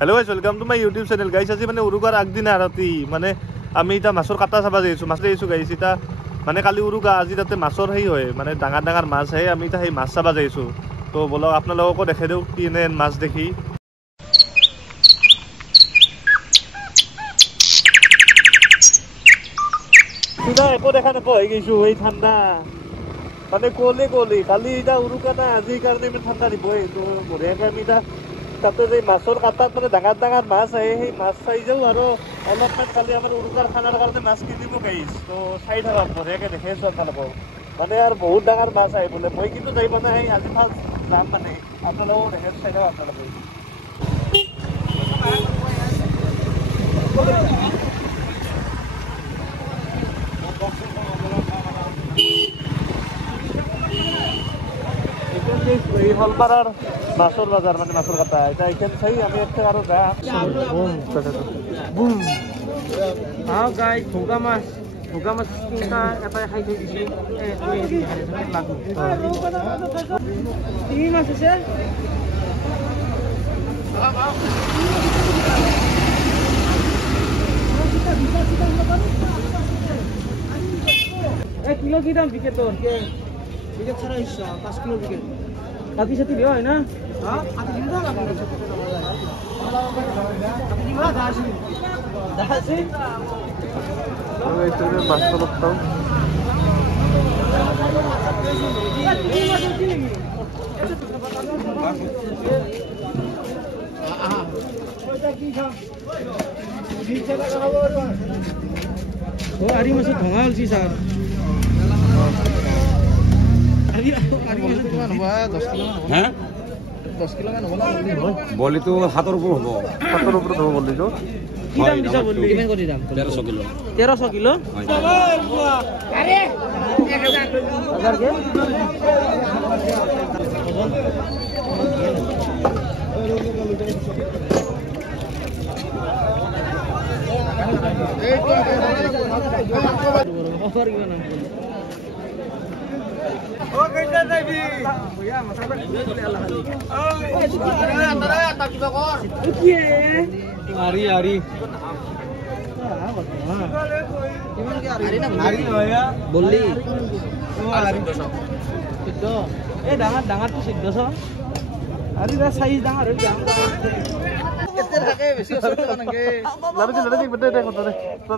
Hello guys welcome to my YouTube channel guys আজি মানে উৰুকাৰ আগদিনা ৰাতি মানে আমি এটা মাছৰ কাটা চাবা যাইছো মাছ লৈছো গাইস এটা মানে কালি উৰুকা আজি তাতে মাছৰ হেই হয় মানে ডাঙৰ ডাঙৰ মাছ হে আমি এটা হেই মাছ চাবা যাইছো তো বলো আপোনালোকক দেখাই দিও কিনে মাছ দেখি কিবা একো দেখা নাপাও হৈ গৈছো এই ঠাণ্ডা মানে কোলে কালি এটা উৰুকা না আজি কাৰণে আমি ঠাণ্ডা দিবই তো বঢ়িয়াকৈ আমি এটা তাতে যে মাছৰ কাটাত মানে ডাঙৰ ডাঙৰ মাছ আহে সেই মাছ চাই যাওঁ আৰু অলপমান কালি আমাৰ উৰুকাৰ খানাৰ কাৰণে মাছ কিনিব গাইছ তো চাই থাকা বঢ়িয়াকৈ দেখাইছোঁ আপোনালোকক মানে আৰু বহুত ডাঙৰ মাছ আহে বোলে মই কিন্তু যাই মানে সেই আজি ফাৰ্ষ্ট যাম মানে আপোনালোকক দেখাইছোঁ চাই থাকা আপোনালোকে এই হলপাৰাৰ মাছৰ বাজাৰ মানে মাছৰ কাটা এটা এইখান চাই আমি একটা আৰু যাম বুম হাও গাইস ভোগা মাছ কিনটা এটাই খাই থৈ দিছি কি মাছ আছে এক কিলো কি দাম বিকে তোর বিকে ছাড়া 5 কিলো বিকে কাটি সাথে লিও হয় না হ্যাঁ কাটি দিন দাও কাটি দিবা দাসি ওই তো মাছ করতাম ও আরি মাছ ধঙা হলছি স্যার হ্যাঁ 10 কিলো মান হবো বলি তো হাতের উপর হবো বললি তো কি দাম দিছা বললি কিমান কৰি দাম 1300 কিলো 1300 কিলো আরে 1000 কে অফার কি নাম ও কইতা যাবি ভইয়া মাথা পে আল্লাহ আলী ওই আরে তাকি বকর কি আরি কিমান কি আরি না আরি ভইয়া বললি ও আরি সিদ্ধ এ ডাঙৰ তো সিদ্ধ আৰি ৰা সাইজ ডাঙৰ হৈ যাম কেতে থাকে বেছি ওচৰত নাগে লড়ি বতে দে কত দে তো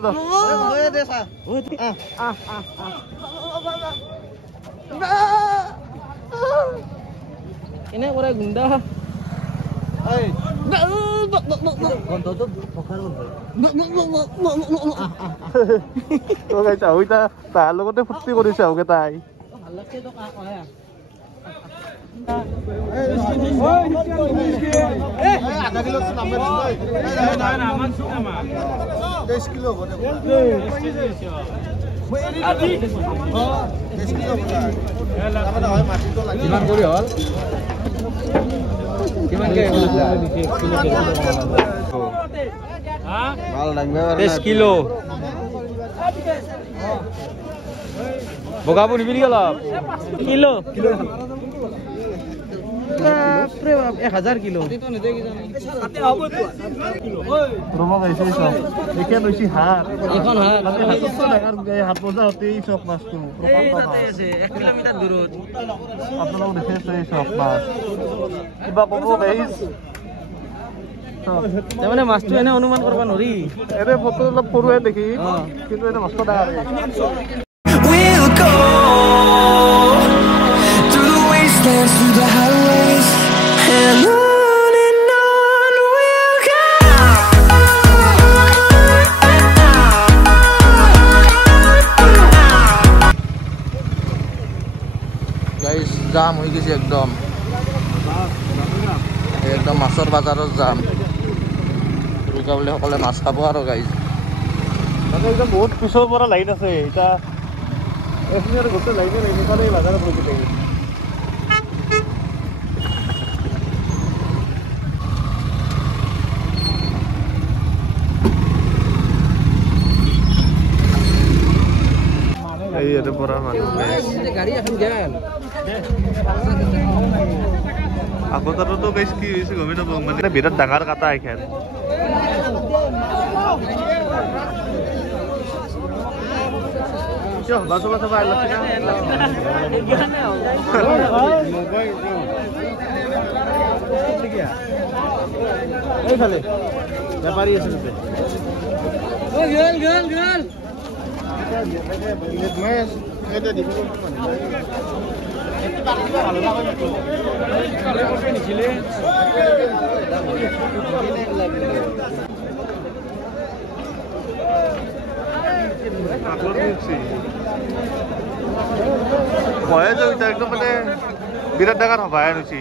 ওই দে সা ওই ini orang gunda. Hey. Konto tu pokar konto. Oh guys, tahu kita tahu logo tu putih kau risau kita. Halak tu kau ya. Ada kilo tu number tu. Nama suka mah. 10 kilo boleh. কিমান কৰি হল কিমান কে মাল ডাঙবে 10 kilo বগাবো নিবি গল kilo pray 1000 kilo তাতে হবে তো রমা গাইছে সব দেখে লইছি হাত এখন হাত হাতটো লাগার হাত পজা হতে এই সব মাছ তো এই তাতে আছে 1 কিলোমিটার দূরত আপনারা দেখেছে এই সব মাছ কিবা কব গাইস তো মানে মাছটো এনে অনুমান করবা নৰি এৰে ফটো অলপ পৰুৱে দেখি কিন্তু এটা মাছটো ডাঙৰ we'll go through the wastelands through the highways and on we'll go guys jam হৈ গৈছে একদম মাছৰ বাজাৰত যাম ৰুকা বুলি সকলে মাছ খাব আৰু গাইজ মানে একদম বহুত পিছৰ পৰা লাইন আছে এটা এখনি আৰু গোটেই লাইনে লাইনে পালে বাজাৰত ৰখি থাকে এই এৰ পৰা মানুষ গাড়ি এখন গেল আগতাৰতো গাইছ কি হৈছে গমেই নাপাওঁ মানে বিৰাট ডাঙৰ কাটা এইখন হবা চবা চবা এইফালে বেপাৰী আছে একদম মানে বিৰাট ডাঙৰ সভাহে হৈছে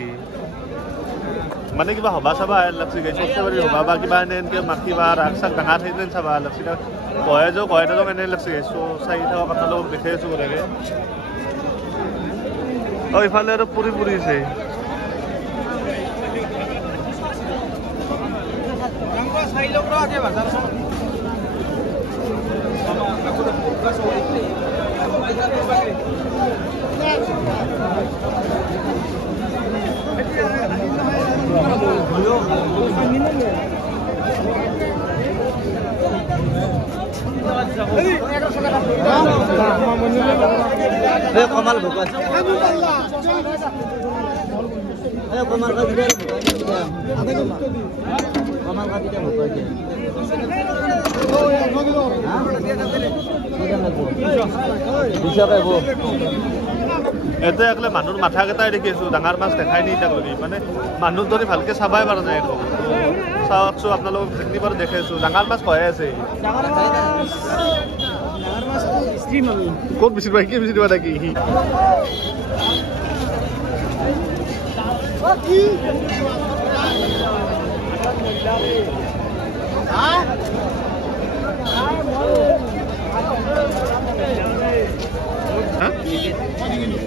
মানে কিবা হবা চাবা লাগছে সত্যবাদী হবা বা কিবা এনেকে মাখি বা ৰাগ চাগ ডাঙৰ সেইদিন চাবা লাগছে কয়ে যাওঁ কয়ে নাযাওঁ এনে লাগছে চাই থকা আপোনালোকক দেখি আছো গোটেই ইফালে আৰু পুৰি পুৰিছে কমাল ভোকা কমাল এতে একলে মানুহৰ মাথা কেইটাই দেখি আছো ডাঙৰ মাছ দেখাই নি তাক লগি মানে মানুহ ধৰি ভালকে চাবাই পৰা নাই একো চাওকচো আপোনালোকক যিখিনি বাৰু দেখি আছো ডাঙৰ মাছ কয়ে আছে ক'ত বেছি পাই কি বেছি দিবা নেকি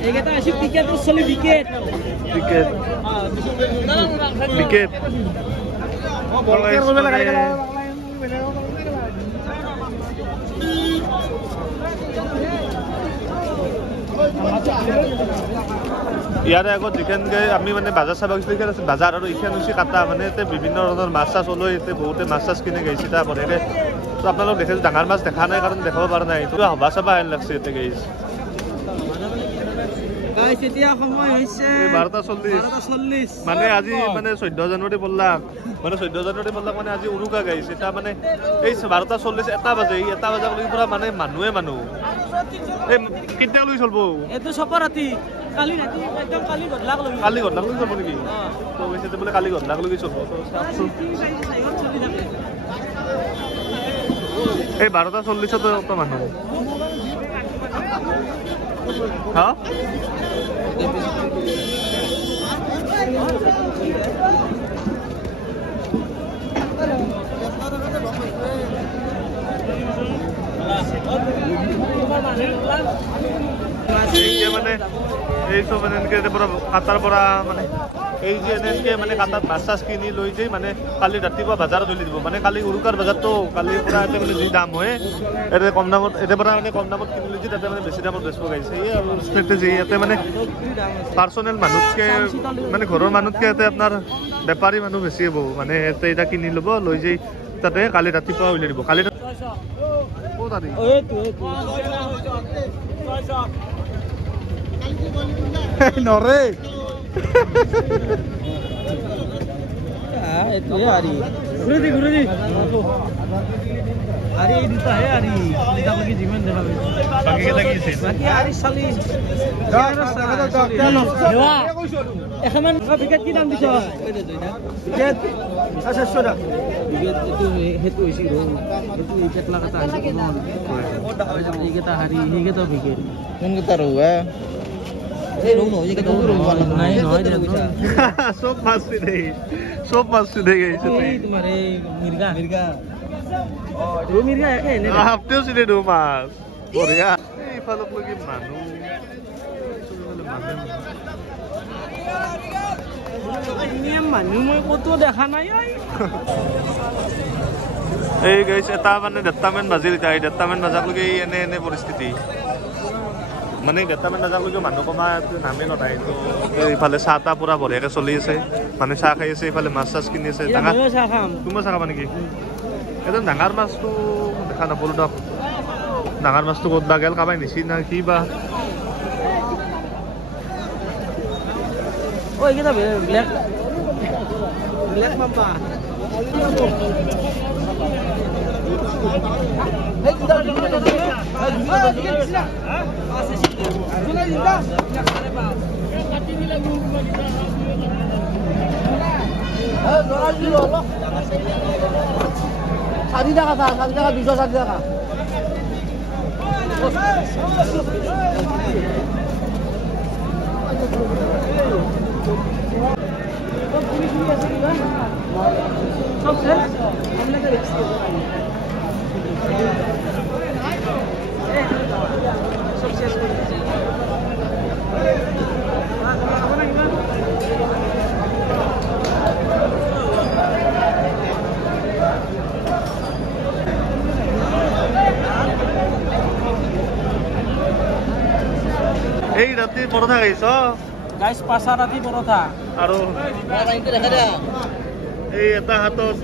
এইকেইটা আছে টিকেট চলি টিকেট টিকেট টিকেট ইয়াৰে আগত যিখনকে আমি মানে বাজাৰ চাব গৈছিলো বাজাৰ আৰু এইখন হৈছে কাটা মানে ইয়াতে বিভিন্ন ধৰণৰ মাছ চাছ ওলাই ইয়াতে বহুতে মাছ চাছ কিনি গৈছে তাৰ বঢ়িয়াকৈ তো আপোনালোক দেখিছোঁ ডাঙৰ মাছ দেখা নাই কাৰণ দেখাব পৰা নাই এইটো হবা চাবা হেন লাগছে ইয়াতে গৈছে এতিয়া সময় হৈছে 12:40 মানে আজি মানে 14 জানুৱাৰী পৰলাক মানে 14 জানুৱাৰী পৰলাক মানে আজি উৰুকা গাইছে এটা মানে এই 12:40 এটা বাজে পুৰা মানে মানুহে মানুহ এই কেতিয়া লৈ চলব এইটো চব ৰাতি কালি ৰাতি একদম কালি গধলাক লৈ চলব নেকি তো কৈছে বোলে কালি গধলাক লৈ চলব এই 12:40 তো মানুহ হা মানে এই সব মানে এনেকে কাটাৰ পৰা মানে এই যে এনেকে মানে কাটাত মাছ চাছ কিনি লৈ যাই মানে কালি ৰাতিপুৱা বজাৰত উলি দিব মানে কালি উৰুকাৰ বজাৰতো কালিৰ পৰা এতে মানে যি দাম হয় এতে কম দামত এতে পৰা মানে কম দামত কিনি লৈছে তাতে মানে বেছি দামত বেচব গাইছে এই আৰু ষ্ট্ৰেটেজি ইয়াতে মানে পাৰ্চনেল মানুহতকে মানে ঘৰৰ মানুহতকে ইয়াতে আপোনাৰ বেপাৰী মানুহ বেছি হ'ব মানে ইয়াতে এটা কিনি ল'ব লৈ যাই তাতে কালি ৰাতিপুৱা উলিয়াই দিব কালি নৰে গুৰুজি আরে এই দুটা হে আরে এটা বাকি জীবন দেখাবে বাকি কেটা কি আছে বাকি আরে শালি দেওয়া এখন ভিকেট কি দাম দিছ ভিকেট আচ্ছা সোডা ভিকেট তো হেতু হইছি রো হেতু এই কেটলা কথা আছে কোন এই কেটা হারি এই কেটা ভিকেট কোন কেটা রোয়া এই রো নো এই কেটা রো নাই নয় দে সব মাছ দে গেছে তোমার এই মির্গা ও মির্গা একে নে আপনিও চিনে দো মাছ বঢ়িয়া এই ফালক লগি মানুহ মানুহ মই কতো দেখা নাই এই গাইছে এটা মানে 1:30 বাজিল এতিয়া 1:30 বাজাক লগি এনে পৰিস্থিতি মানে কেইটামান নাজানো মানুহ কমা নামে নথায় তো এইফালে চাহ তাহ পুৰা বঢ়িয়াকৈ চলি আছে মানে চাহ খাই আছে এইফালে মাছ চাছ কিনি আছে ডাঙৰ চাহ খাম তুমি চাহ খাবা নেকি একদম ডাঙৰ মাছটো দেখা নাপালোঁ দিয়ক ডাঙৰ মাছটো ক'ত বা গেল কাবাই নিচি না কি বা ঐ এইকেইটা ব্লেক ব্লেক মাম্পা ষাঠি টাকা 260 টাকা সব শেষ সব শেষ করে দিচ্ছি এই ৰাতি পৰঠা খাইছ গাইছ পাঁচা ৰাতি পৰঠা আৰু এই এটা হাতত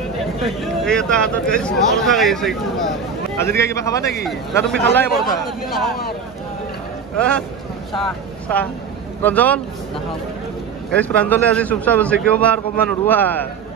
গাইছ পৰঠা খাইছে আজিলৈকে কিবা খাবা নেকি না তুমি খালাই পৰঠা চাহ চাহ ৰঞ্জন গাইছ প্ৰাঞ্জলে আজি চুপ চাপ আছে কিয় বা ক'ব নোৱাৰোঁ